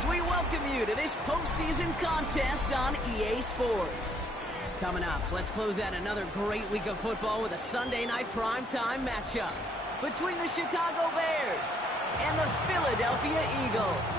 as we welcome you to this postseason contest on EA Sports. Coming up, let's close out another great week of football with a Sunday night primetime matchup between the Chicago Bears and the Philadelphia Eagles.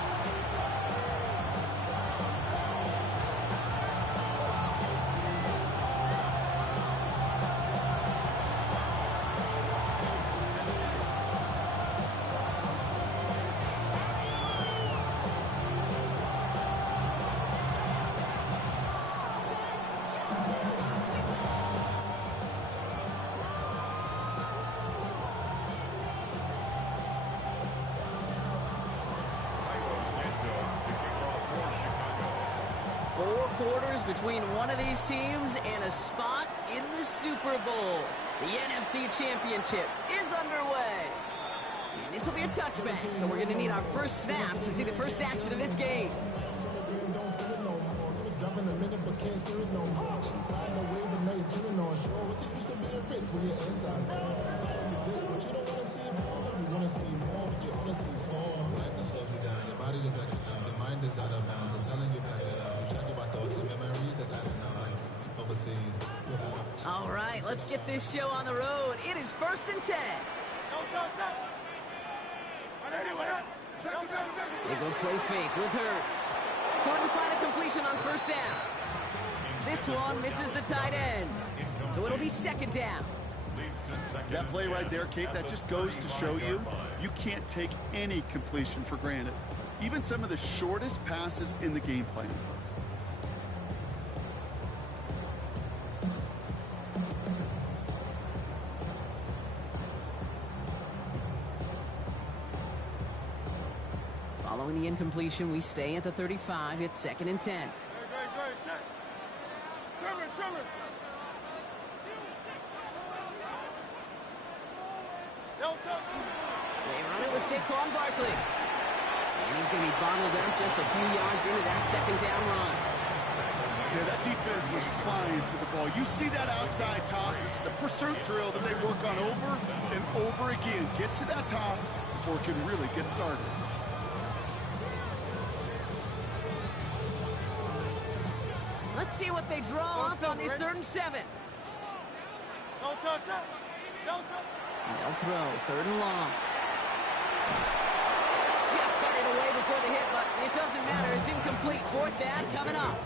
Quarters between one of these teams and a spot in the Super Bowl. The NFC Championship is underway. And this will be a touchback, so we're going to need our first snap to see the first action of this game. All right, let's get this show on the road. It is 1st and 10. They go play fake with Hurts. Couldn't find a completion on first down. This one misses the tight end. So it'll be 2nd down. That play right there, Kate, that just goes to show you, you can't take any completion for granted. Even some of the shortest passes in the game plan. Following the incompletion, we stay at the 35. It's 2nd and 10. They run it with Saquon Barkley. And he's going to be bottled up just a few yards into that 2nd down run. Yeah, that defense was flying to the ball. You see that outside toss. This is a pursuit drill that they work on over and over again. Get to that toss before it can really get started. Let's see what they draw up on this 3rd and 7. They'll throw 3rd and long. Just got it away before the hit, but it doesn't matter. It's incomplete. 4th down coming up.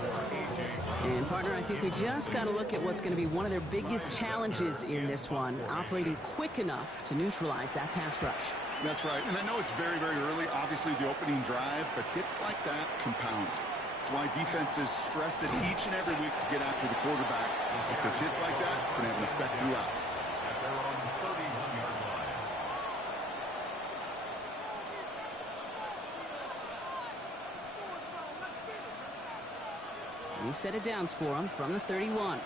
And, partner, I think we just got to look at what's going to be one of their biggest challenges in this one, operating quick enough to neutralize that pass rush. That's right. And I know it's very, very early, obviously, the opening drive, but hits like that compound. That's why defenses stress it each and every week to get after the quarterback, because hits like that can have an effect throughout. New set of downs for him from the 31.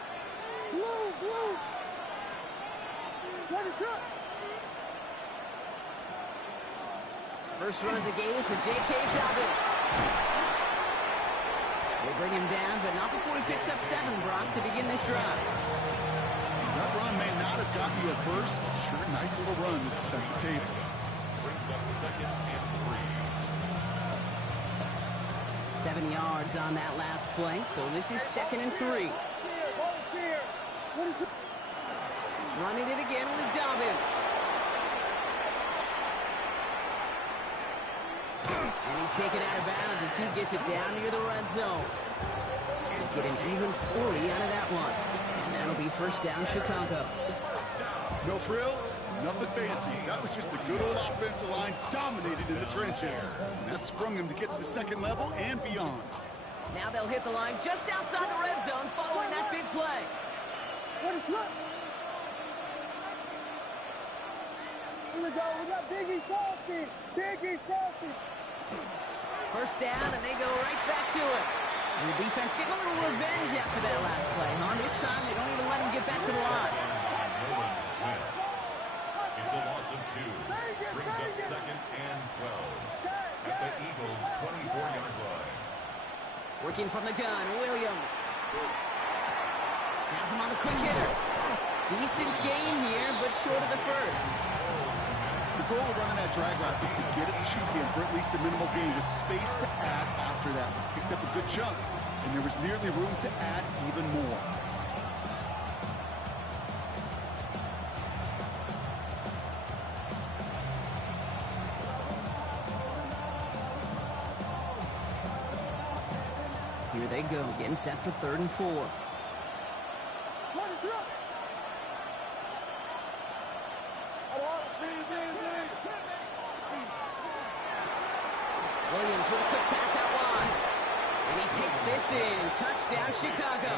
First run of the game for J.K. Dobbins. They bring him down, but not before he picks up 7, Brock, to begin this drive. That run may not have gotten you at first, but sure, nice little run to set the table. Brings up 2nd and 3. 7 yards on that last play, so this is 2nd and 3. Running it again with Dobbins. And he's taken out of bounds as he gets it down near the red zone. He's getting even 40 out of that one. And that'll be 1st down Chicago. No frills, nothing fancy. That was just a good old offensive line dominated in the trenches. And that sprung him to get to the 2nd level and beyond. Now they'll hit the line just outside the red zone following that big play. Here we go. We got Biggie Frosty. Biggie Frosty. 1st down, and they go right back to it. And the defense getting a little revenge after that last play. On this time, they don't even let him get back to the line. It's a loss of 2. Brings up 2nd and 12. At the Eagles' 24-yard line. Working from the gun, Williams. Has him on the quick hitter. Decent game here, but short of the first. The goal of running that drag route is to get it cheek in for at least a minimal gain with space to add after that. Picked up a good chunk, and there was nearly room to add even more. Here they go, getting set for 3rd and 4. Williams with a quick pass out wide. And he takes this in. Touchdown, Chicago.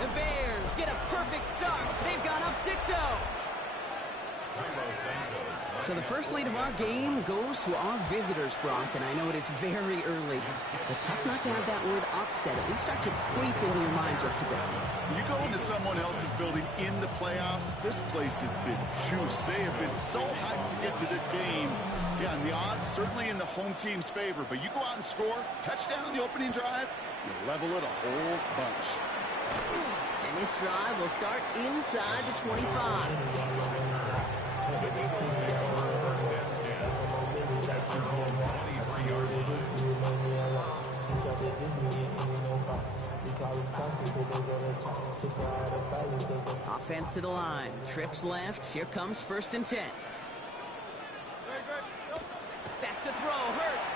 The Bears get a perfect start. They've gone up 6-0. So the first lead of our game goes to our visitors, Brock, and I know it is very early, but tough not to have that word upset at least start to creep into your mind just a bit. When you go into someone else's building in the playoffs, this place has been juice. They have been so hyped to get to this game. Yeah, and the odds certainly in the home team's favor, but you go out and score, touchdown on the opening drive, you level it a whole bunch. And this drive will start inside the 25. Offense to the line. Trips left. Here comes 1st and 10. Back to throw. Hurts.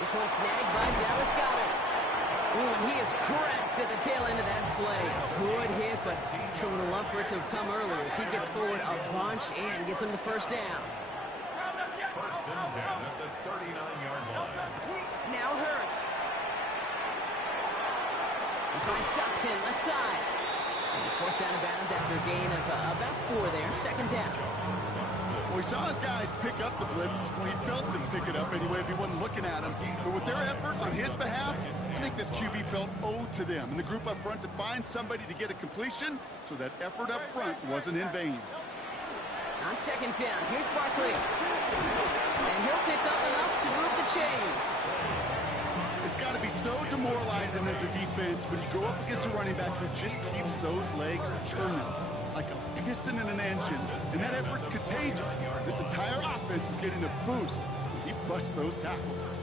This one snagged by Dallas Goedert. Ooh, and he is cracked at the tail end of that play. Good hit, but sure would have loved for it to have come earlier as he gets forward a bunch and gets him the 1st down. 1st and 10 at the 39-yard line. Now Hurts. He finds Dotson left side. And he's forced out of bounds after a gain of about 4 there. 2nd down. Well, we saw his guys pick up the blitz when he felt them pick it up anyway if he wasn't looking at him. But with their effort on his behalf, I think this QB felt owed to them and the group up front to find somebody to get a completion so that effort up front wasn't in vain. On 2nd down, here's Barkley. And he'll pick up enough to move the chains. It's got to be so demoralizing as a defense when you go up against a running back who just keeps those legs churning like a piston in an engine. And that effort's contagious. This entire offense is getting a boost when he busts those tackles.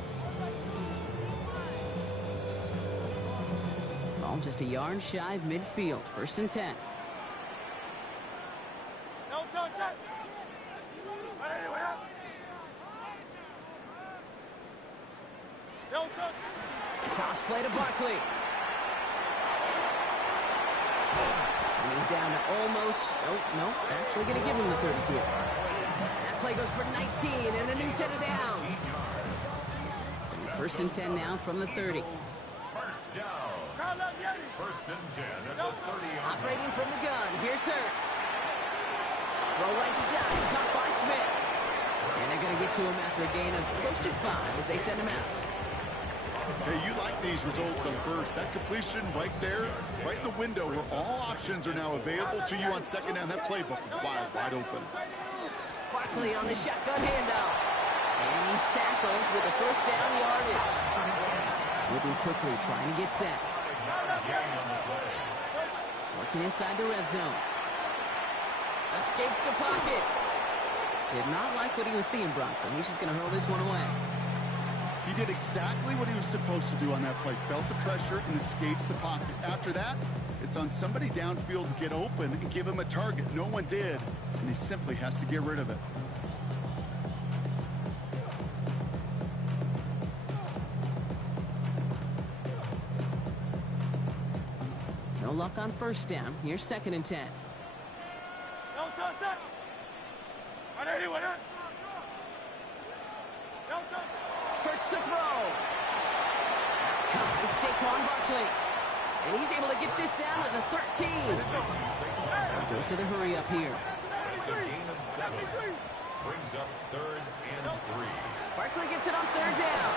Ball just a yard shy of midfield. 1st and 10. Toss play to Barkley. And he's down to almost, nope, actually going to give him the 30 here. That play goes for 19 and a new set of downs. So 1st and 10 now from the 30. 1st down. 1st and 10 at the 30-yard. Operating from the gun, here's Hurts. Throw right side, caught by Smith. And they're going to get to him after a gain of close to 5 as they send him out. Hey, you like these results on 1st. That completion right there, right in the window where all options are now available to you on 2nd down. That playbook wide open. Barkley on the shotgun handoff. And he's tackled with a 1st down yardage. Moving quickly, trying to get set. Working inside the red zone. Escapes the pocket. Did not like what he was seeing, Bronson. He's just going to hurl this one away. He did exactly what he was supposed to do on that play. Felt the pressure and escapes the pocket. After that, it's on somebody downfield to get open and give him a target. No one did, and he simply has to get rid of it. No luck on 1st down. Here's 2nd and 10. Hurts to throw. That's caught with Saquon Barkley. And he's able to get this down to the 13. Goes to the hurry up here. It's a gain of 7. Brings up 3rd and 3. Barkley gets it on 3rd down.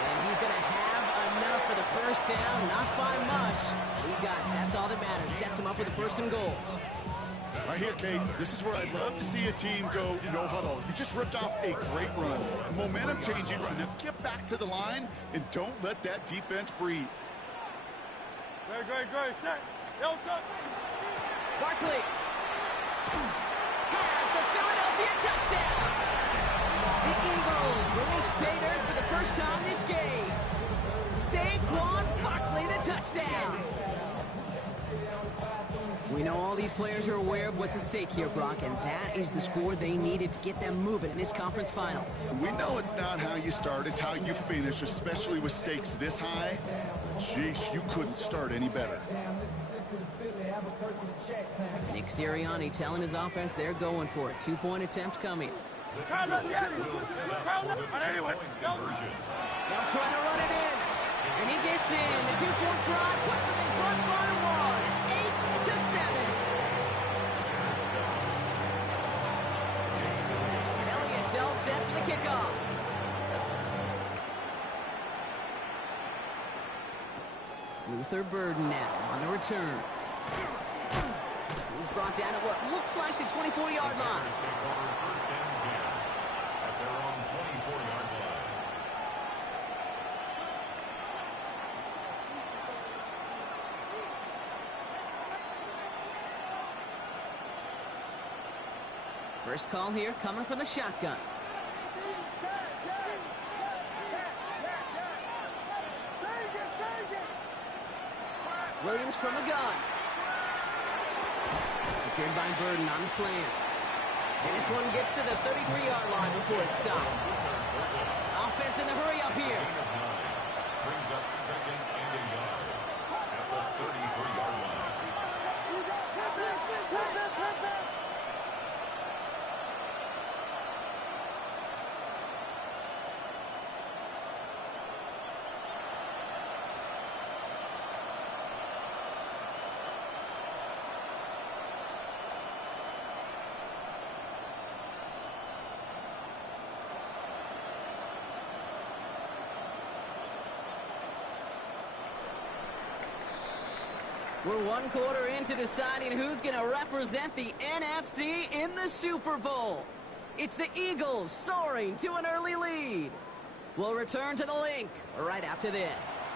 And he's going to have enough for the 1st down. Not by much. He got it. That's all that matters. Sets him up with the 1st and goal. Right here, Kate, this is where I'd love to see a team go no huddle. You just ripped off a great run. Momentum changing run. Now get back to the line and don't let that defense breathe. Great. Set. Barkley. Has the Philadelphia touchdown. The Eagles reach pay dirt for the first time this game. Saquon Barkley, the touchdown. We know all these players are aware of what's at stake here, Brock, and that is the score they needed to get them moving in this conference final. We know it's not how you start, it's how you finish, especially with stakes this high. Jeez, you couldn't start any better. Nick Sirianni telling his offense they're going for it. 2-point attempt coming. The Eagles will set up for the two-point conversion. They'll try to run it in. And he gets in. The 2-point try puts them in front by 1. 8-7. Elliott's all set for the kickoff. Luther Burden now on the return. He's brought down at what looks like the 24-yard line. Take over first and 10 at their own 24-yard line. First call here coming from the shotgun. Williams from the gun. Secured by Burden on the slant. And this one gets to the 33-yard line before it stopped. Offense in the hurry up here. Gain of 9 brings up second and a yard at the 33-yard line. We're 1 quarter into deciding who's going to represent the NFC in the Super Bowl. It's the Eagles soaring to an early lead. We'll return to the link right after this.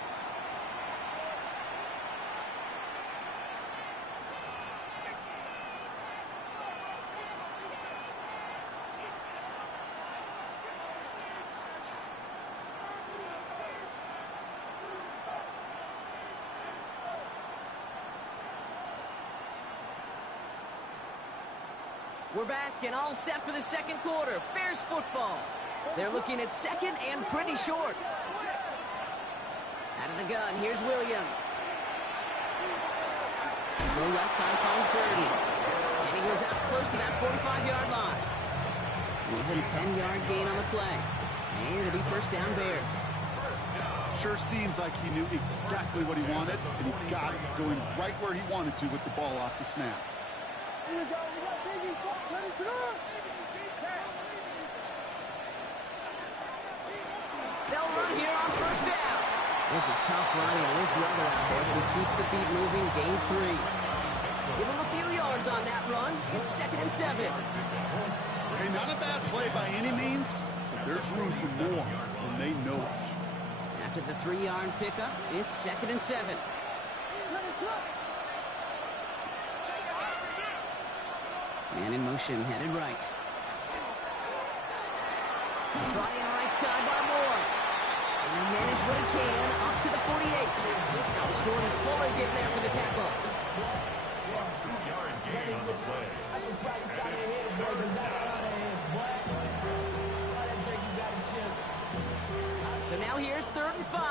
We're back and all set for the second quarter. Bears football. They're looking at second and pretty short. Out of the gun, here's Williams. The left side finds Burden. And he goes out close to that 45-yard line. Even 10-yard gain on the play. And it'll be first down Bears. Sure seems like he knew exactly what he wanted, and he got it going right where he wanted to with the ball off the snap. Here we go. We got Biggie. Let it go. They'll run here on first down. This is tough running in this weather out there, but he keeps the feet moving, gains 3. Give him a few yards on that run. It's second and 7. Hey, not a bad play by any means, but there's room for more, and they know it. After the 3-yard pickup, it's second and 7. Man in motion, headed right. Brought in right side by Moore. And he managed what he can up to the 48. Now it's Jordan Fuller getting there for the tackle. 2-yard gain on the play. So now here's 3rd and 5.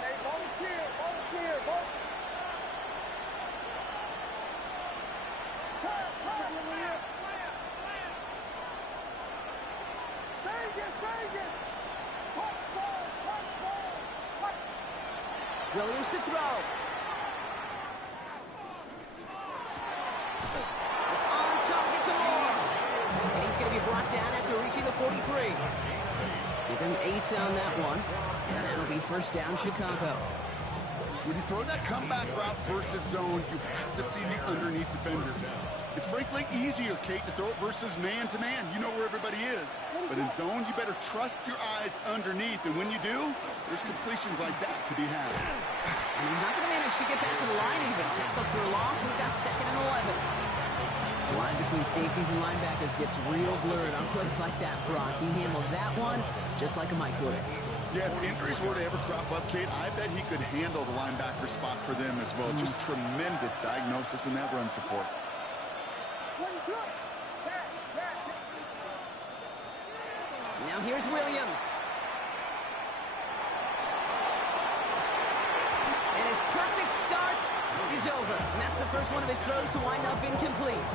Hey, volunteer. Williams to throw. It's on target to Moore. And he's going to be brought down after reaching the 43. Give him 8 on that one. And that'll be first down Chicago. When you throw that comeback route versus zone, you have to see the underneath defenders. It's frankly easier, Kate, to throw it versus man-to-man. You know where everybody is. But in zone, you better trust your eyes underneath. And when you do, there's completions like that to be had. And he's not going to manage to get back to the line even. Tackle for a loss. We've got 2nd and 11. The line between safeties and linebackers gets real blurred on plays like that, Brock. He handled that one just like a Mike would have. Yeah, if injuries were to ever crop up, Kate, I bet he could handle the linebacker spot for them as well. Just tremendous diagnosis in that run support. Now here's Williams. And his perfect start is over. And that's the first one of his throws to wind up incomplete.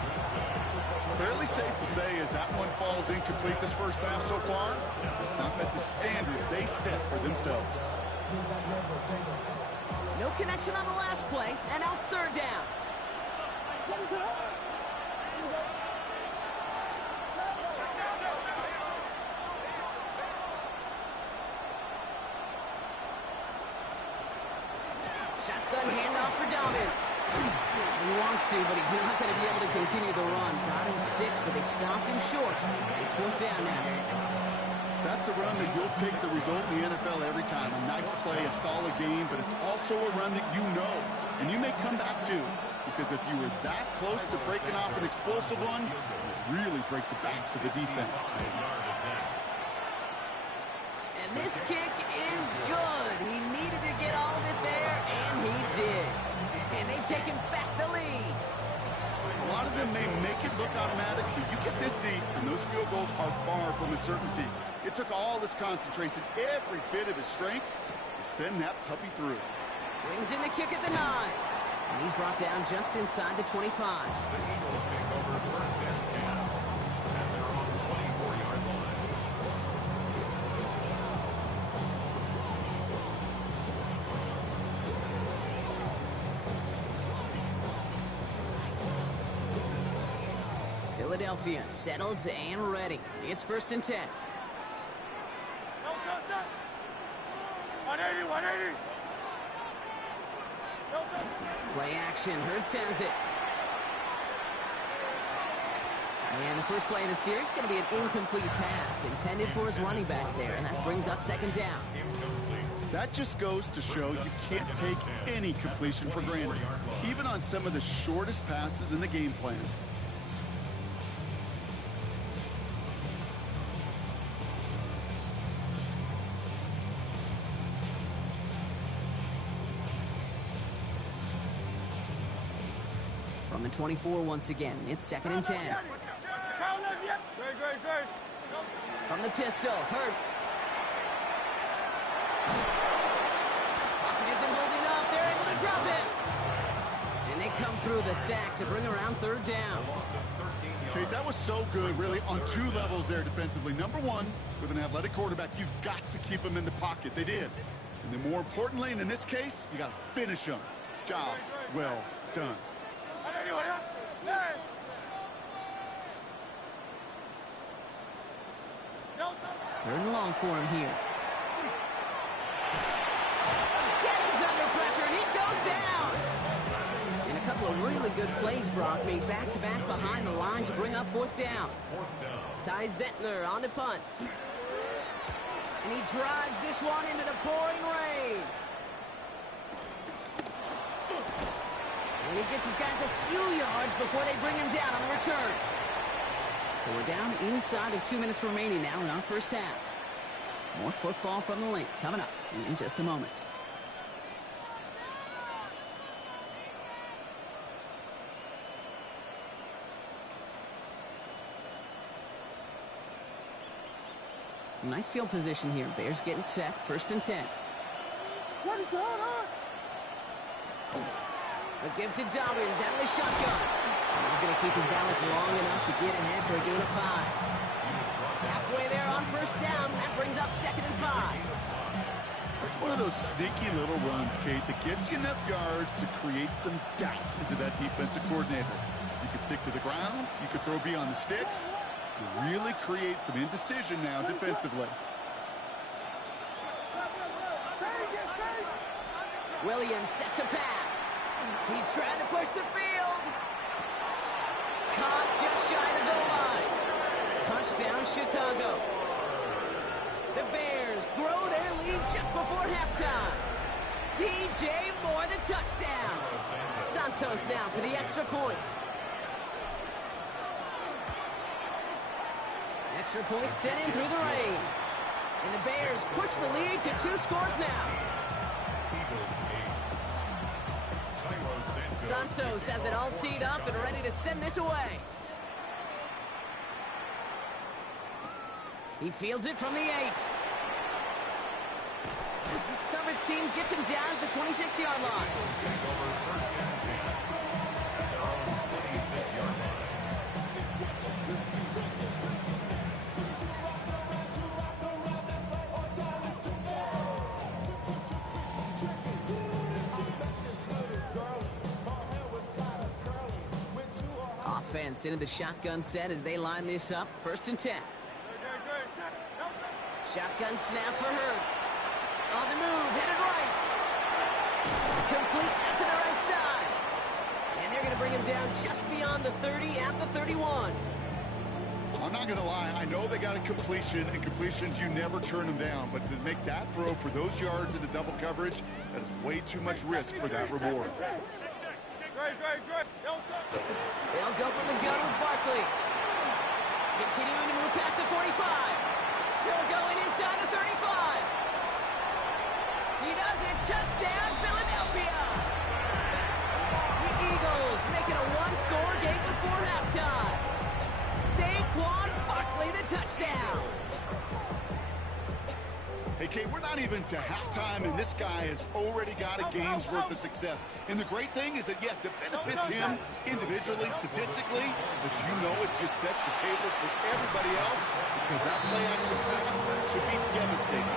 Fairly safe to say as that one falls incomplete this first half so far, it's not met the standard they set for themselves. No connection on the last play, and now it's 3rd down. Shotgun handoff for Dobbins. He wants to, but he's not going to be able to continue the run. Got him 6, but they stopped him short. It's 4th down now. That's a run that you'll take the result in the NFL every time. A nice play, a solid game, but it's also a run that you know, and you may come back to, because if you were that close to breaking off an explosive one, you really break the backs of the defense. And this kick is good. He needed to get all of it there, and he did. And they've taken back the lead. A lot of them may make it look automatic, but you get this deep, and those field goals are far from a certainty. It took all his concentration, every bit of his strength, to send that puppy through. Brings in the kick at the 9. And he's brought down just inside the 25. The Eagles take over 1st and 10. And they're on the 24-yard line. Philadelphia settled and ready. It's 1st and 10. 180, 180. Play action. Hurts has it. And the first play of the series is going to be an incomplete pass intended for his running back there, and that brings up 2nd down. That just goes to show you can't take any completion for granted, even on some of the shortest passes in the game plan. From the 24 once again, it's 2nd and 10. From the pistol, Hurts. Pocket isn't holding up. They're able to drop it. And they come through the sack to bring around 3rd down. Kate, that was so good, really, on 2 levels there defensively. Number one, with an athletic quarterback, you've got to keep him in the pocket. They did. And then more importantly, and in this case, you got to finish him. Job well done. 3rd and long for him here. Again, he's under pressure, and he goes down. And a couple of really good plays, Brock, made back-to-back behind the line to bring up 4th down. Ty Zentner on the punt. And he drives this one into the pouring rain. And he gets his guys a few yards before they bring him down on the return. So we're down inside of 2 minutes remaining now in our first half. More football from the link coming up in just a moment. Some nice field position here. Bears getting set. 1st and 10. A give to Dobbins out of the shotgun. He's going to keep his balance long enough to get ahead for a gain of 5. Halfway there on 1st down. That brings up 2nd and 5. That's one of those sneaky little runs, Kate, that gets you enough yards to create some doubt into that defensive coordinator. You could stick to the ground. You could throw beyond the sticks. You really create some indecision now defensively. Williams set to pass. He's trying to push the field. caught just shy of the goal line. Touchdown, Chicago. The Bears grow their lead just before halftime. DJ Moore, the touchdown. Santos now for the extra point. Extra point sent in through the rain. And the Bears push the lead to 2 scores now. Santos has it all teed up and ready to send this away. He fields it from the 8. Coverage team gets him down at the 26-yard line. Offense into the shotgun set as they line this up. 1st and 10. Shotgun snap for Hurts. On the move, headed right. Complete to the right side. And they're going to bring him down just beyond the 30 at the 31. I'm not going to lie. I know they got a completion, and completions, you never turn them down. But to make that throw for those yards into double coverage, that is way too much risk for that reward. They'll go from the gun with Barkley. Continuing to move past the 45. Still going inside the 35. He does it. Touchdown, Philadelphia. The Eagles making a 1-score game before halftime. Saquon Barkley, the touchdown. Hey, Kate, we're not even to halftime, and this guy has already got a game's worth of success. And the great thing is that, yes, it benefits him individually, statistically, but you know it just sets the table for everybody else because that play-action pass should be devastating.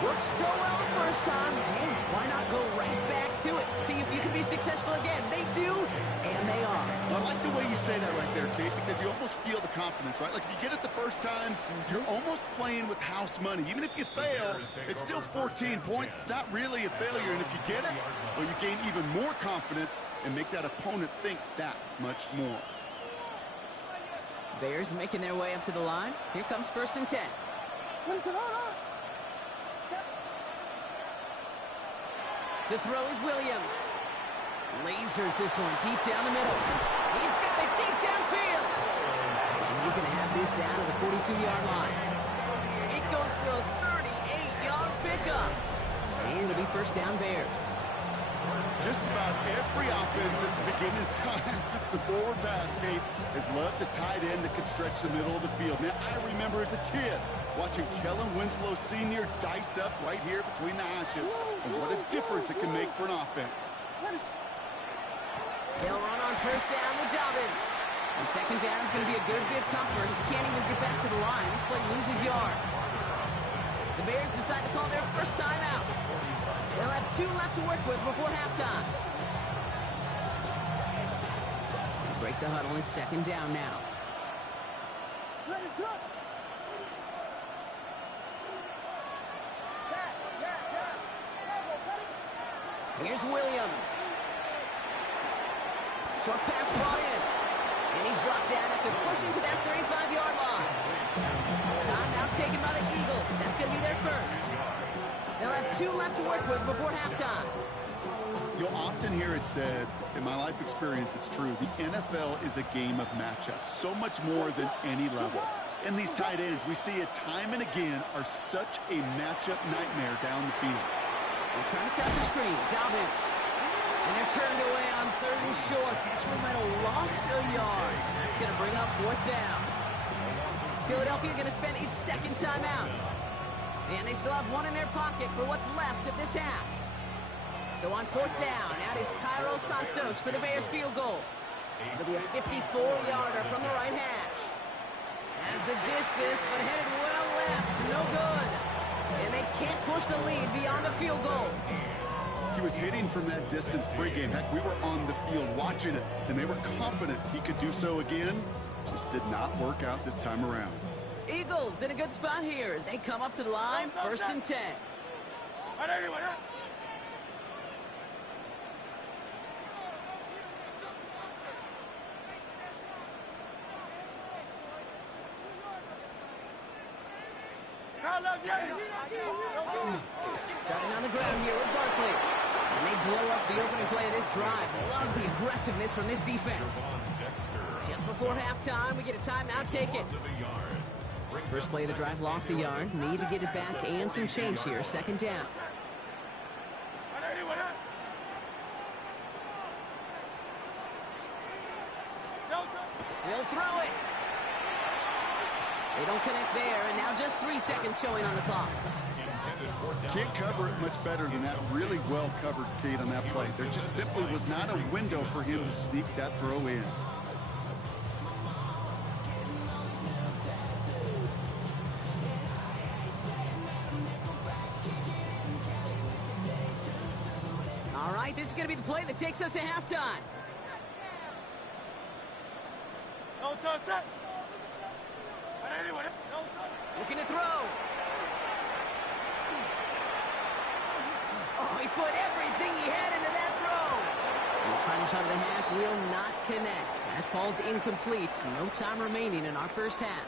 Worked so well the first time, and why not go right back to it? See if you can be successful again. They do, and they are. Well, I like the way you say that right there, Kate, because you almost feel the confidence, right? Like if you get it the first time, you're almost playing with house money. Even if you fail, it's still 14 points. It's not really a failure, and if you get it, well, you gain even more confidence and make that opponent think that much more. Bears making their way up to the line. Here comes 1st and 10. To throw is Williams. Lasers this one deep down the middle. He's got it deep downfield. And he's going to have this down to the 42-yard line. It goes for a 38-yard pickup. And it'll be 1st down Bears. Just about every offense since the beginning of time, since the forward pass, Kate, has loved a tight end that could stretch the middle of the field. Now, I remember as a kid watching Kellen Winslow Sr. dice up right here between the hashes. And what a difference it can make for an offense. They'll run on 1st down with Dobbins. And 2nd down is going to be a good bit tougher. He can't even get back to the line. This play loses yards. The Bears decide to call their first timeout. They'll have 2 left to work with before halftime. They break the huddle. It's 2nd down now. Here's Williams. Short pass brought in. And he's brought down after pushing to that 35-yard line. Timeout taken by the Eagles. That's going to be their first. They'll have 2 left to work with before halftime. You'll often hear it said, in my life experience, it's true, the NFL is a game of matchups, so much more than any level. And these tight ends, we see it time and again, are such a matchup nightmare down the field. They're trying to set the screen. Dobbins. And they're turned away on 3rd and short. Actually might have lost a yard. That's going to bring up 4th down. Philadelphia going to spend its 2nd timeout. And they still have 1 in their pocket for what's left of this half. So on 4th down, out is Cairo Santos for the Bears field goal. It'll be a 54-yarder from the right hash. Has the distance, but headed well left. No good. And they can't push the lead beyond the field goal. He was hitting from that distance pregame. Heck, we were on the field watching it, and they were confident he could do so again. Just did not work out this time around. Eagles in a good spot here as they come up to the line. 1st and 10. Starting on the ground here with Barkley. And they blow up the opening play of this drive. Love the aggressiveness from this defense. Just before halftime, we get a timeout taken. First play of the drive, lost a yard. Need to get it back and some change here. Second down. They'll throw it. They don't connect there, and now just 3 seconds showing on the clock. Can't cover it much better than that. Really well covered, Kate, on that play. There just simply was not a window for him to sneak that throw in. All right, this is going to be the play that takes us to halftime. Looking to throw. Oh, he put everything he had into that throw. And his final shot of the half will not connect. That falls incomplete. No time remaining in our first half.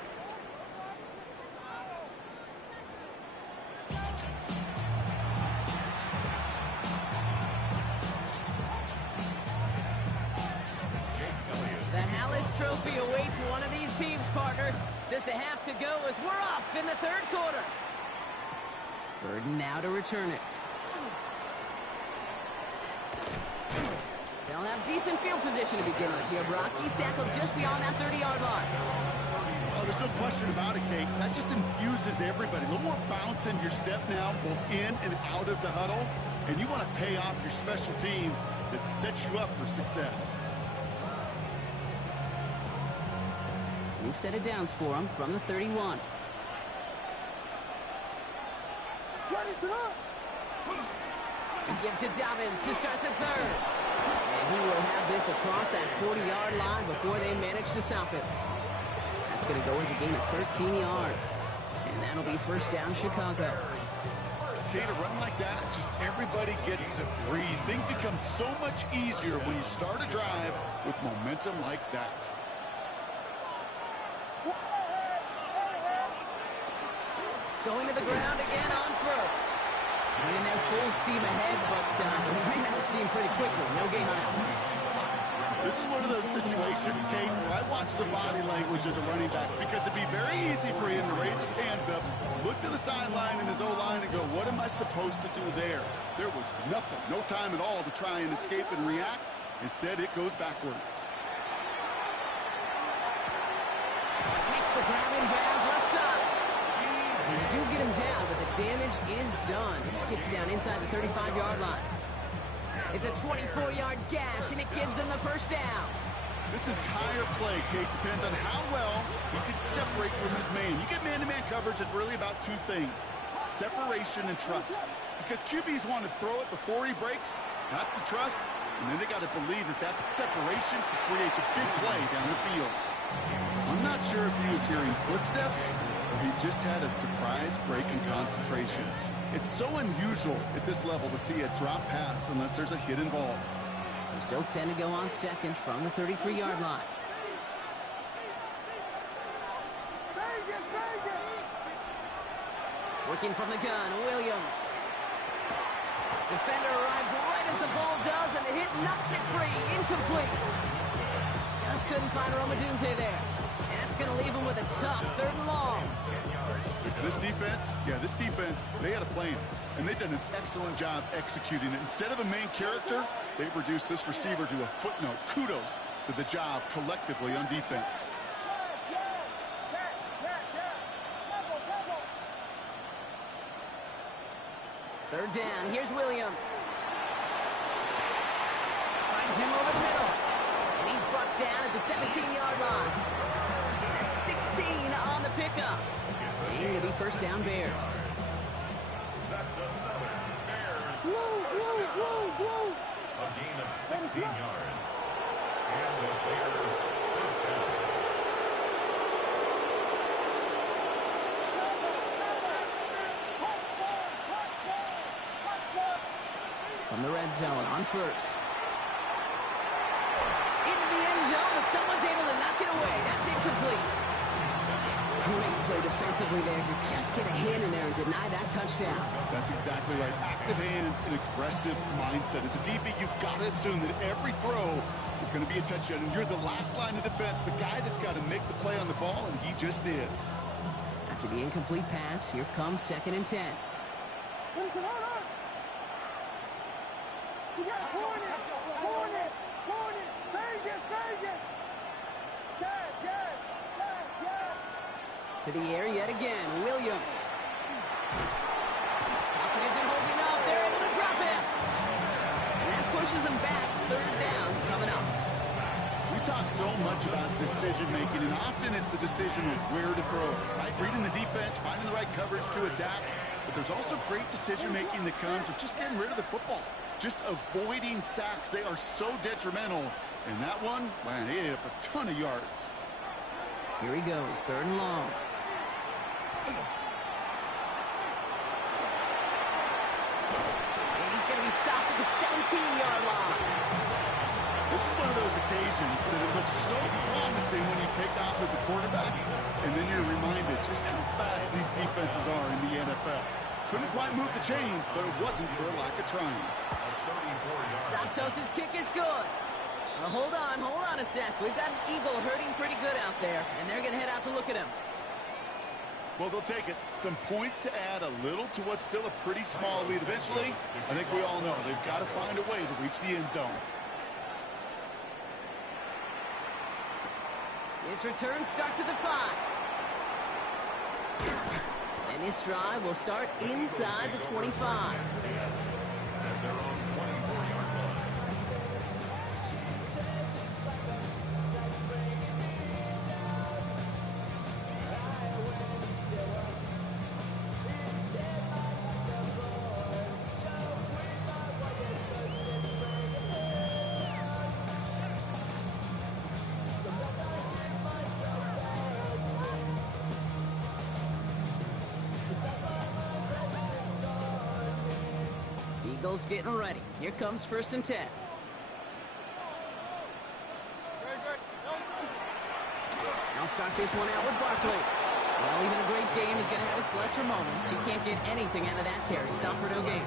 The Hallis Trophy awaits one of these teams, partner. Just a half to go as we're off in the third quarter. Burden now to return it. They'll have decent field position to begin with here, Brock. He's tackled just beyond that 30-yard line. Oh, there's no question about it, Kate. That just infuses everybody. A little more bounce in your step now, both in and out of the huddle. And you want to pay off your special teams that sets you up for success. Move set of downs for him from the 31. Give to Dobbins to start the third. And he will have this across that 40-yard line before they manage to stop it. That's going to go as a gain of 13 yards. And that'll be first down, Chicago. Okay, to run like that, just everybody gets to breathe. Things become so much easier when you start a drive with momentum like that. Going to the ground again on first. Went in there full steam ahead, but he ran out of steam pretty quickly. No gain on it. This is one of those situations, Kate, where I watch the body language of the running back because it'd be very easy for him to raise his hands up, look to the sideline in his O-line and go, what am I supposed to do there? There was nothing, no time at all to try and escape and react. Instead, it goes backwards. Makes the grab in bounds left side. And they do get him down, but the damage is done. He just gets down inside the 35-yard line. It's a 24-yard gash, and it gives them the first down. This entire play, Kate, depends on how well he can separate from his man. You get man-to-man coverage, it's really about two things, separation and trust. Because QBs want to throw it before he breaks, that's the trust, and then they got to believe that that separation can create the big play down the field. I'm not sure if he was hearing footsteps or he just had a surprise break in concentration. It's so unusual at this level to see a drop pass unless there's a hit involved. So still 10 to go on second from the 33-yard line. Working from the gun, Williams. Defender arrives right as the ball does, and the hit knocks it free. Incomplete. Just couldn't find Romadunze there. And that's going to leave him with a tough third and long. This defense, they had a plan, and they did an excellent job executing it. Instead of a main character, they've reduced this receiver to a footnote. Kudos to the job collectively on defense. Third down, here's Williams. Finds him over the middle. And he's brought down at the 17-yard line. That's 16 on the pickup. And it'll be first down, Bears. That's another Bears first down. A gain of 16 yards. And the Bears first down. From the red zone on first. Into the end zone, but someone's able to knock it away. That's incomplete. Great play defensively there to just get a hand in there and deny that touchdown. That's exactly right. Active hands and aggressive mindset. As a DB, you've got to assume that every throw is going to be a touchdown. And you're the last line of defense, the guy that's got to make the play on the ball, and he just did. After the incomplete pass, here comes 2nd and 10. You got Hornets, Vegas. Yes. To the air yet again, Williams. Pocket isn't holding up. They're able to drop it. And that pushes them back. 3rd down coming up. We talk so much about decision-making, and often it's the decision of where to throw, right? Reading the defense, finding the right coverage to attack. But there's also great decision-making that comes with just getting rid of the football, just avoiding sacks. They are so detrimental. And that one, man, he ate up a ton of yards. Here he goes, 3rd and long. And he's going to be stopped at the 17-yard line. This is one of those occasions that it looks so promising when you take off as a quarterback, and then you're reminded just how fast these defenses are in the NFL. Couldn't quite move the chains, but it wasn't for a lack of trying. Santos' kick is good. Hold on a sec. We've got an Eagle hurting pretty good out there, and they're going to head out to look at him. Well, they'll take it. Some points to add a little to what's still a pretty small lead. Eventually, I think we all know they've got to find a way to reach the end zone. This return starts at the 5. And this drive will start inside the 25. Eagles getting ready. Here comes 1st and 10. I'll start this one out with Barkley. Well, even a great game is going to have its lesser moments. You can't get anything out of that carry. Stop for no gain.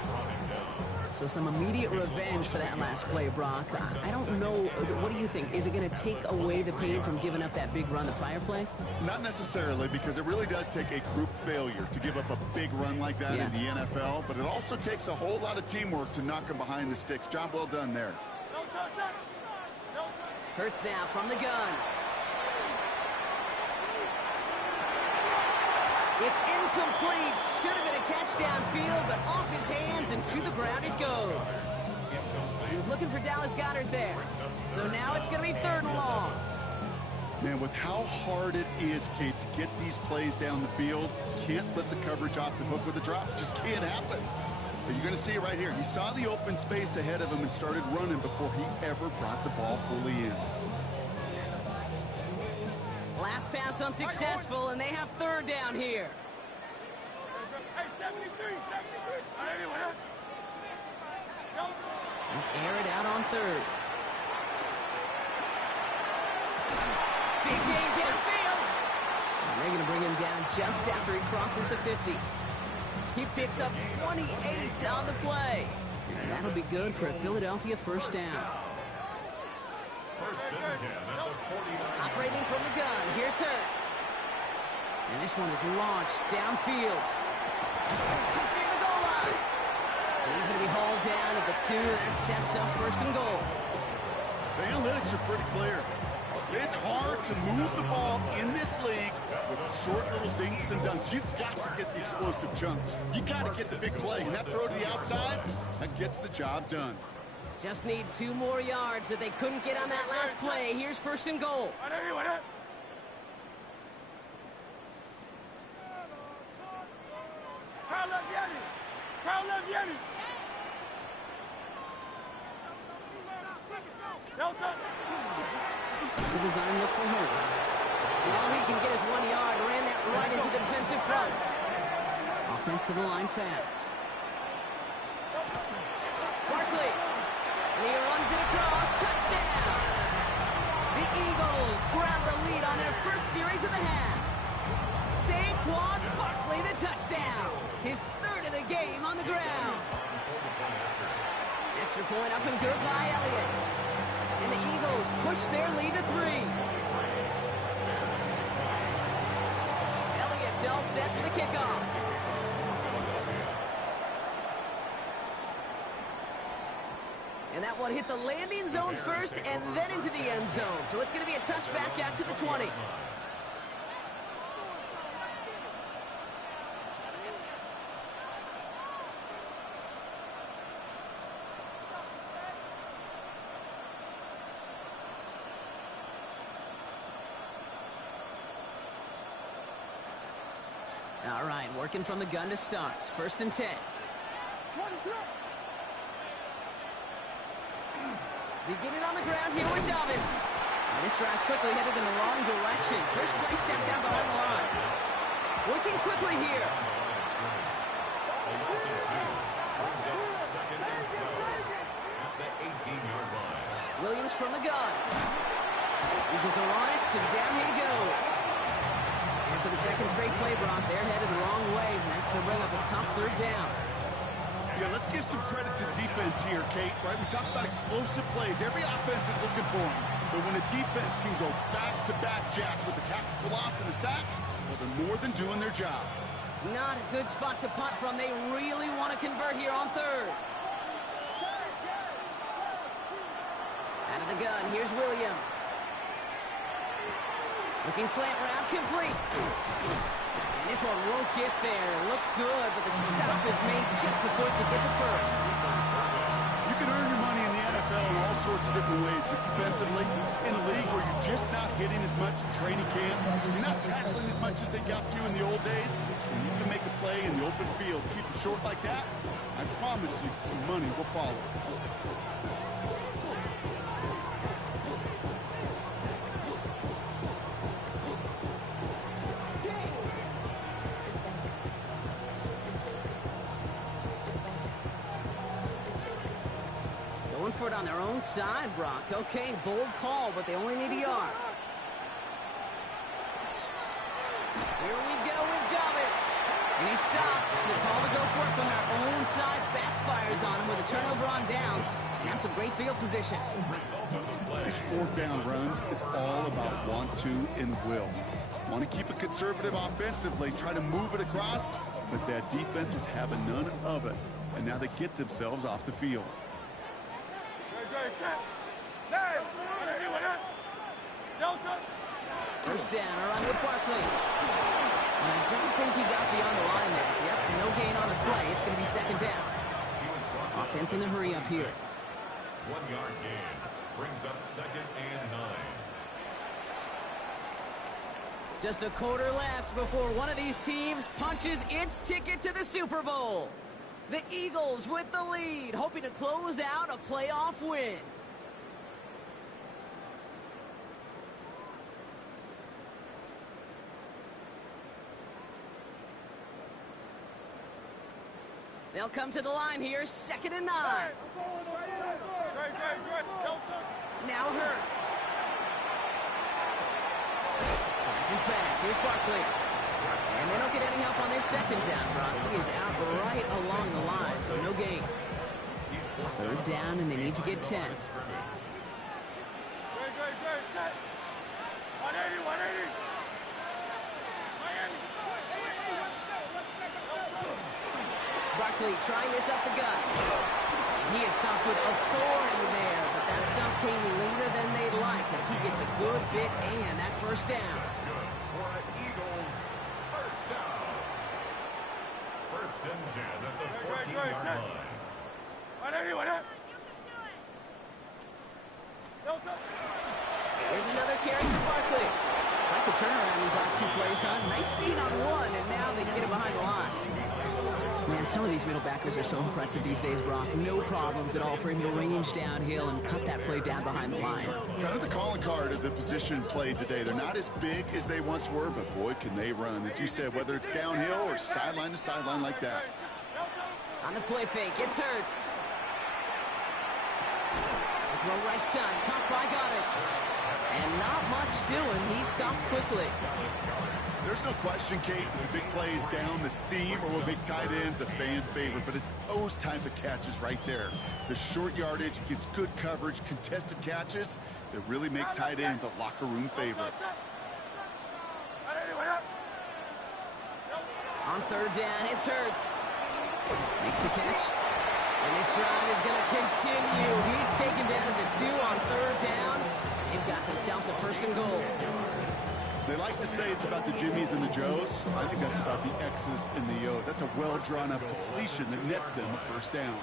So some immediate revenge for that last play, Brock. I don't know. What do you think? Is it going to take away the pain from giving up that big run the prior play? Not necessarily, because it really does take a group failure to give up a big run like that in the NFL. But it also takes a whole lot of teamwork to knock them behind the sticks. Job well done there. Hurts now from the gun. It's incomplete. Should have been a catch downfield, but off his hands and to the ground it goes. He was looking for Dallas Goedert there. So now it's going to be 3rd and long. Man, with how hard it is, Kate, to get these plays down the field, can't let the coverage off the hook with a drop. It just can't happen. But you're going to see it right here. He saw the open space ahead of him and started running before he ever brought the ball fully in. Last pass unsuccessful, and they have 3rd down here. And air it out on 3rd. Big gain downfield. And they're going to bring him down just after he crosses the 50. He picks up 28 on the play. And that'll be good for a Philadelphia 1st down. 1st and 10 at the 49. Operating from the gun, here's Hurts. And this one is launched downfield. Cut near the goal line. And he's going to be hauled down at the 2. That sets up 1st and goal. The analytics are pretty clear. It's hard to move the ball in this league with short little dinks and dunks. You've got to get the explosive chunks. You've got to get the big play. And that throw to the outside, that gets the job done. Just need 2 more yards that they couldn't get on that last play. Here's 1st and goal. It's a design look for Hurts. Well, he can get his 1 yard. Ran that right into the defensive front. Offensive line fast. Barkley. And he runs it across. Touchdown. The Eagles grab the lead on their first series of the half. Saquon Barkley the touchdown. His third of the game on the ground. Extra point up and good by Elliott. And the Eagles push their lead to 3. Elliott's all set for the kickoff. And that one hit the landing zone first and then into the end zone. So it's going to be a touchback out to the 20. All right, working from the gun to start. 1st and 10. Beginning on the ground here with Dobbins. And this drive's quickly headed in the wrong direction. First play set down behind the line. Working quickly here. Williams from the gun. Eagles are on it, and down he goes. And for the second straight play, Brock, they're headed the wrong way, and that's going to bring up a tough 3rd down. Yeah, let's give some credit to the defense here, Kate, right? We talk about explosive plays. Every offense is looking for them. But when a defense can go back-to-back, Jack, with the tackle for loss and a sack, well, they're more than doing their job. Not a good spot to punt from. They really want to convert here on 3rd. Out of the gun, here's Williams. Looking slant route, complete. And this one won't get there. Looked good, but the stop is made just before it could get the first. You can earn your money in the NFL in all sorts of different ways, but defensively, in a league where you're just not hitting as much in training camp, you're not tackling as much as they got to in the old days, and you can make a play in the open field, keep it short like that, I promise you some money will follow. For it on their own side, Brock. Okay, bold call, but they only need a yard. Here we go with Dobbins. And he stops. The call to go for it from their own side backfires on him with a turnover on downs. And that's some great field position. These 4th down runs, it's all about want to and will. Want to keep it conservative offensively, try to move it across, but that defense was having none of it. And now they get themselves off the field. First down, around with Barkley. And I don't think he got beyond the line there. Yep, no gain on the play. It's going to be 2nd down. Offense in the hurry up here. 1-yard gain brings up 2nd and 9. Just a quarter left before one of these teams punches its ticket to the Super Bowl. The Eagles with the lead, hoping to close out a playoff win. They'll come to the line here, 2nd and 9. Now Hurts. That's his back. Here's Barkley. And they don't get any help on their 2nd down, Brock. He is out right along the line, so no gain. 3rd down, and they need to get 10. Barkley trying this up the gut. He is stopped with authority there, but that stop came later than they'd like as he gets a good bit and that 1st down. That's good for an Eagles 1st down. 1st and 10 at the 14-yard line. Here's another carry for Barkley. Like the turnaround these last 2 plays, huh? Nice gain on 1, and now they get it behind the line. Man, some of these middle backers are so impressive these days, Brock. No problems at all for him to range downhill and cut that play down behind the line. Kind of the calling card of the position played today. They're not as big as they once were, but boy, can they run. As you said, whether it's downhill or sideline to sideline like that. On the play fake, it's Hurts. Throw right side, caught by Goddard. And not much doing. He stopped quickly. There's no question, Kate, the big plays down the seam or with big tight ends a fan favorite, but it's those type of catches right there. The short yardage gets good coverage, contested catches that really make tight ends a locker room favorite. On third down, it's Hurts. Makes the catch. And this drive is going to continue. He's taken down to the 2 on third down. They've got themselves a first and goal. They like to say it's about the Jimmies and the Joes. I think that's about the X's and the O's. That's a well-drawn-up completion that nets them a first down.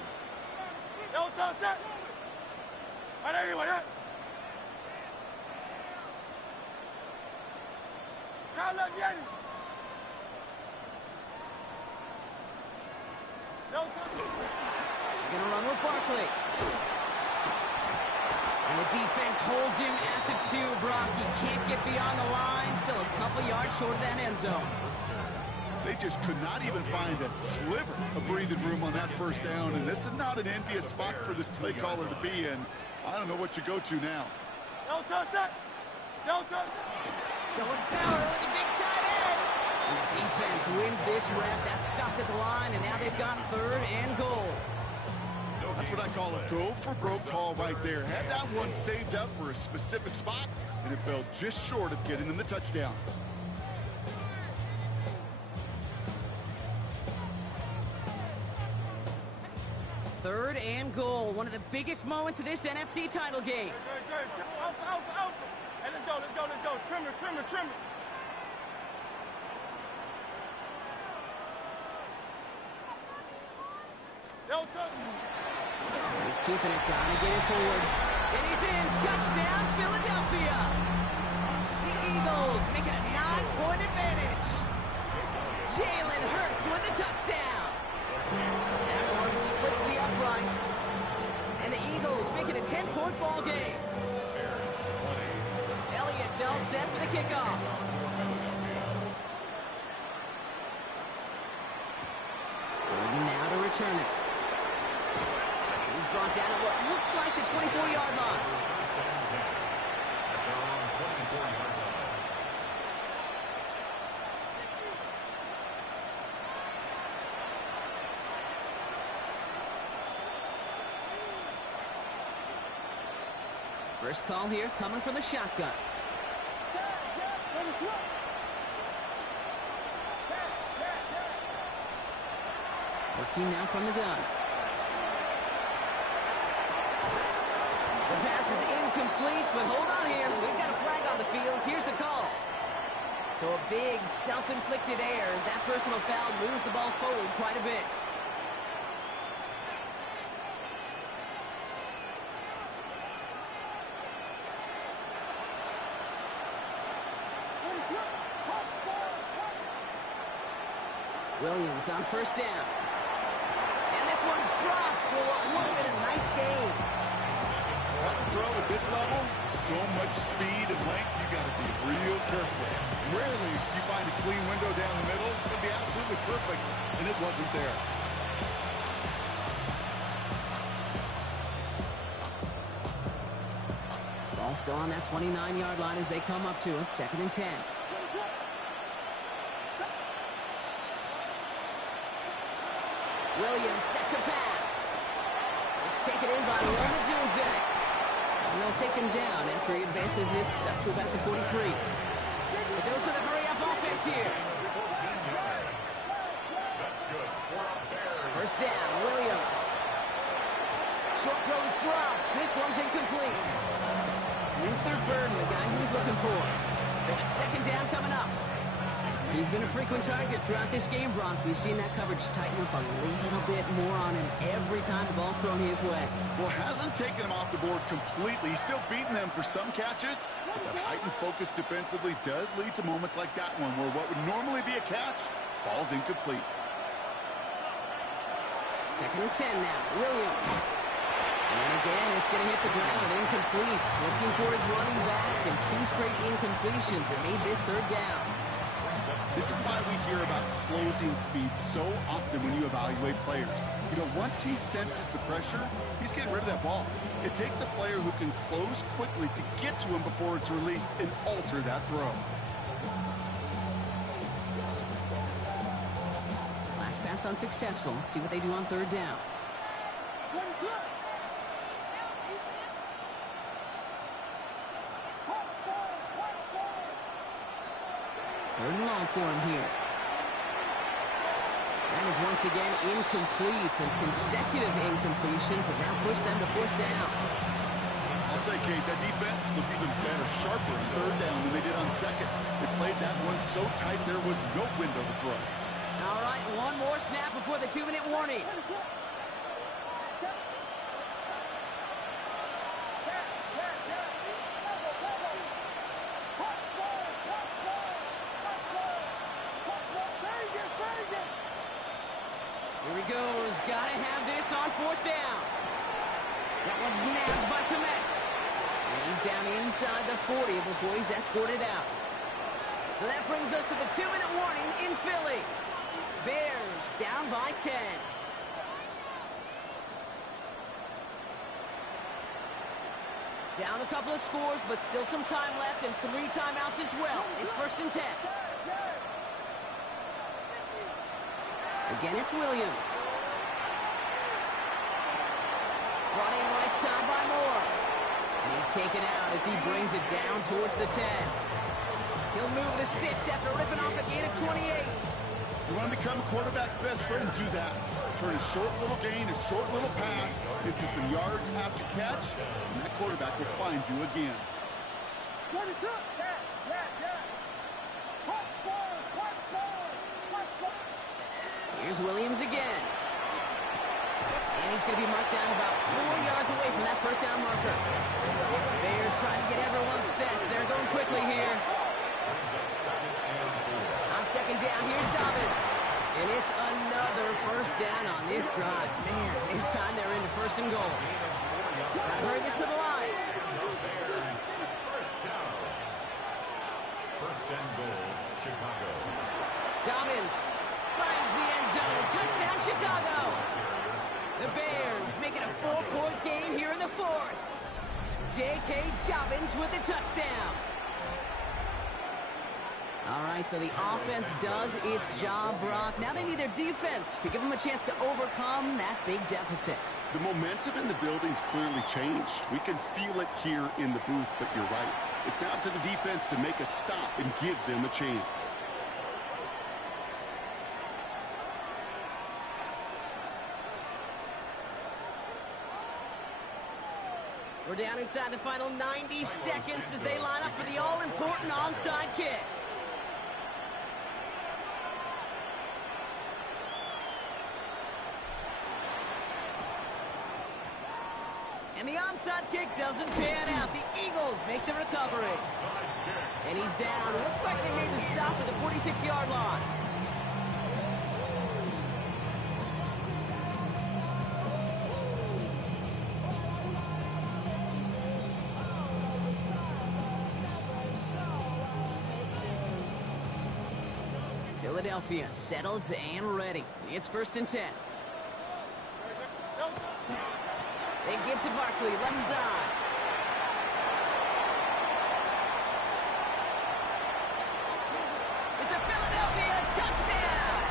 Gonna run with Barkley. And the defense holds him at the 2, Brock. He can't get beyond the line. Still a couple yards short of that end zone. They just could not even find a sliver of breathing room on that first down. And this is not an envious spot for this play caller to be in. I don't know what you go to now. Going power with a big tight end. And the defense wins this rep. That's stopped at the line, and now they've got third and goal. That's what I call a go-for-broke call right there. Had that one saved up for a specific spot, and it fell just short of getting them the touchdown. Third and goal, one of the biggest moments of this NFC title game. Hey, let's go. Trimmer. He's keeping it, gotta get it forward. And he's in, touchdown, Philadelphia. The Eagles making a 9-point advantage. Jalen Hurts with the touchdown. That one splits the uprights. And the Eagles making a 10-point ball game. Elliott's all set for the kickoff. Gordon now to return it. He's brought down at what looks like the 24-yard line. First call here coming from the shotgun. Working now from the gun. The pass is incomplete, but hold on here. We've got a flag on the field. Here's the call. So a big self-inflicted error as that personal foul moves the ball forward quite a bit. Williams on first down. And this one's dropped for what would have been a nice game. That's a throw at this level. So much speed and length, you got to be real careful. Rarely do you find a clean window down the middle. It would be absolutely perfect, and it wasn't there. Ball still on that 29-yard line as they come up to it. 2nd and 10. Williams set to pass. It's taken in by Roma Dunze. And they'll take him down after he advances this up to about the 43. It goes to the hurry-up offense here. First down, Williams. Short throw is dropped. This one's incomplete. Luther Burden, the guy he was looking for. So it's 2nd down coming up. He's been a frequent target throughout this game, Brock. We've seen that coverage tighten up a little bit more on him every time the ball's thrown his way. Well, hasn't taken him off the board completely. He's still beating them for some catches, but that heightened focus defensively does lead to moments like that one where what would normally be a catch falls incomplete. 2nd and 10 now. Williams. And again, it's going to hit the ground. Incomplete. Looking for his running back, and 2 straight incompletions that made this 3rd down. This is why we hear about closing speed so often when you evaluate players. You know, once he senses the pressure, he's getting rid of that ball. It takes a player who can close quickly to get to him before it's released and alter that throw. Last pass unsuccessful. Let's see what they do on third down. Third and long for him here. That is once again incomplete, and consecutive incompletions have now pushed them to fourth down. I'll say, Kate, that defense looked even better, sharper on third down than they did on second. They played that one so tight there was no window to throw. All right, one more snap before the 2-minute warning. Here he goes. Gotta have this on fourth down. That one's nabbed by Kmet. And he's down inside the 40 before he's escorted out. So that brings us to the 2-minute warning in Philly. Bears down by 10. Down a couple of scores, but still some time left and 3 timeouts as well. It's 1st and 10. Again, it's Williams. Brought in right side by Moore. And he's taken out as he brings it down towards the 10. He'll move the sticks after ripping off a gain of 28. You want to become a quarterback's best friend, do that. Turn a short little gain, a short little pass into some yards after catch, and that quarterback will find you again. What is up? Here's Williams again. And he's going to be marked down about 4 yards away from that first down marker. Bears trying to get everyone set. They're going quickly here. On second down, here's Dobbins. And it's another first down on this drive. Man, this time they're into 1st and goal. Gotta hurry this to the line. First and goal, Chicago. Dobbins finds the end zone. Touchdown, Chicago. The Bears make it a 4-point game here in the 4th. J.K. Dobbins with the touchdown. All right, so the offense does its job, Brock. Now they need their defense to give them a chance to overcome that big deficit. The momentum in the building's clearly changed. We can feel it here in the booth, but you're right. It's now up to the defense to make a stop and give them a chance. We're down inside the final 90 seconds as they line up for the all-important onside kick. And the onside kick doesn't pan out. The Eagles make the recovery. And he's down. Looks like they made the stop at the 46-yard line. Philadelphia settled and ready. It's 1st and 10. They give to Barkley, left side. It's a Philadelphia touchdown!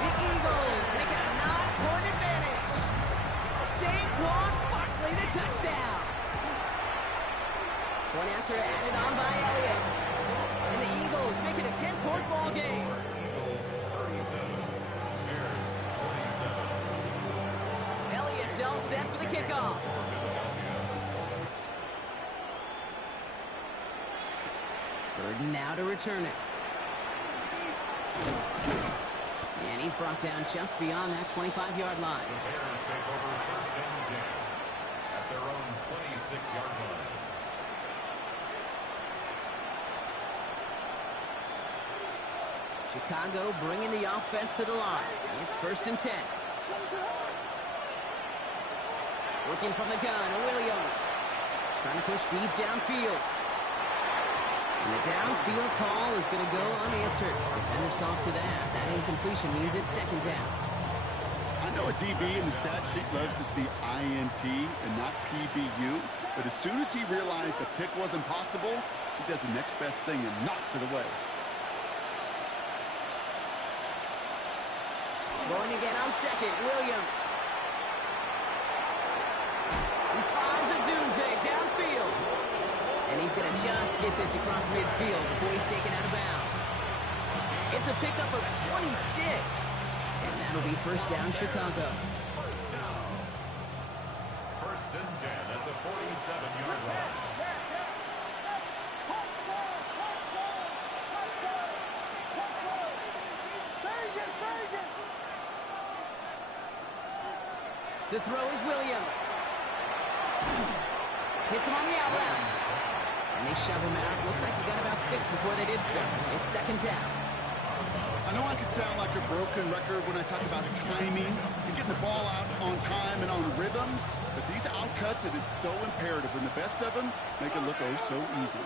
The Eagles make it a 9-point advantage. Saquon Barkley, the touchdown. Point after added on by Elliott. And the Eagles make it a 10-point ball game. Eagles 37, Bears 27. Elliott's all set for the kickoff. Burden now to return it. And he's brought down just beyond that 25-yard line. The Bears take over 1st and 10 at their own 26-yard line. Chicago bringing the offense to the line. It's 1st and 10. Working from the gun, Williams. Trying to push deep downfield. And the downfield call is going to go unanswered. Defender saw to that. That incompletion means it's second down. I know a DB in the stat sheet loves to see INT and not PBU, but as soon as he realized a pick wasn't possible, he does the next best thing and knocks it away. Going again on second, Williams. He finds a Dunze downfield. And he's going to just get this across midfield before he's taken out of bounds. It's a pickup of 26. And that'll be first down, Chicago. First and 10 at the 47-yard line. To throw is Williams. Hits him on the out route. And they shove him out. Looks like he got about 6 before they did so. It's second down. I know I can sound like a broken record when I talk about timing and getting the ball out on time and on rhythm, but these outcuts, it is so imperative, and the best of them make it look oh so easy.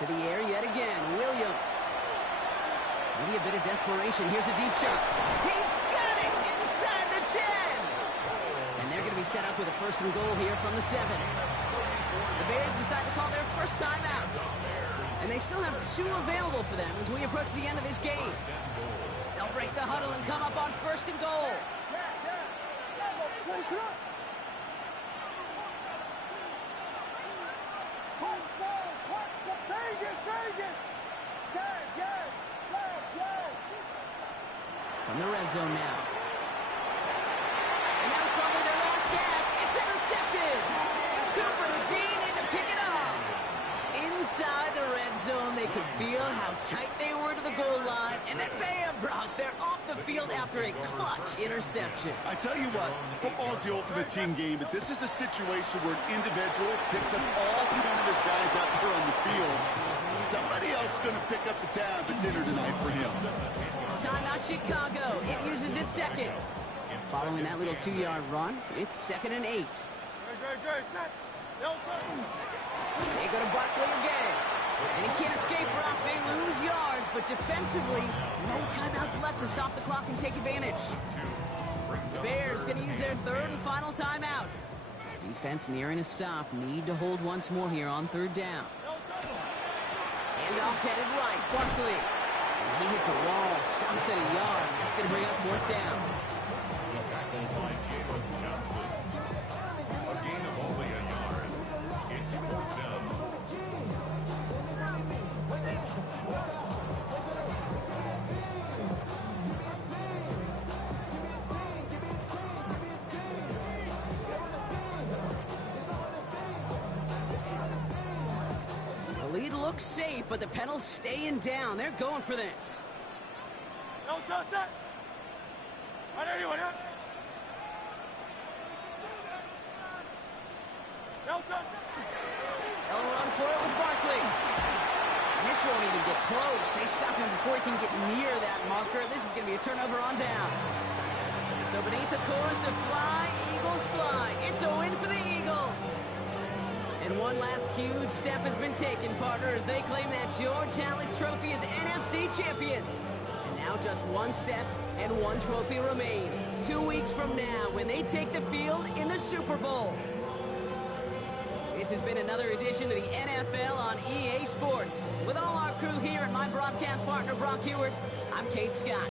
To the air yet again, Williams. Maybe a bit of desperation. Here's a deep shot. He's got it inside the 10. And they're going to be set up with a first and goal here from the 7. The Bears decide to call their first timeout. And they still have 2 available for them as we approach the end of this game. They'll break the huddle and come up on first and goal. From the red zone now. And that was probably their last gasp. It's intercepted. Cooper and Gene in to pick it up. Inside the red zone, they could feel how tight they were to the goal line. And then bam, Brock, they're off the field after a clutch interception. I tell you what, football is the ultimate team game, but this is a situation where an individual picks up all 10 of his guys out there on the field. Somebody else is going to pick up the tab at dinner tonight for him. Timeout Chicago. It uses its second. Following that little 2-yard run, it's second and 8. They go to Barkley again. And he can't escape, Brock. They lose yards, but defensively, no timeouts left to stop the clock and take advantage. The Bears going to use their third and final timeout. Defense nearing a stop. Need to hold once more here on third down. Handoff headed right. Barkley. And he hits a wall. Stops at a yard. That's going to bring up fourth down. Tackled by Jalen Johnson. A gain of only a yard. It's fourth down. The lead looks safe, but the Penals staying down. They're going for this. They'll run for it with Barkley. And this won't even get close. They stop him before he can get near that marker. This is going to be a turnover on downs. So beneath the chorus of Fly, Eagles Fly, it's a win for the Eagles. And one last huge step has been taken, partner, as they claim that George Halas Trophy as NFC champions. And now just one step and one trophy remain. 2 weeks from now when they take the field in the Super Bowl. This has been another edition of the NFL on EA Sports. With all our crew here and my broadcast partner, Brock Heward, I'm Kate Scott.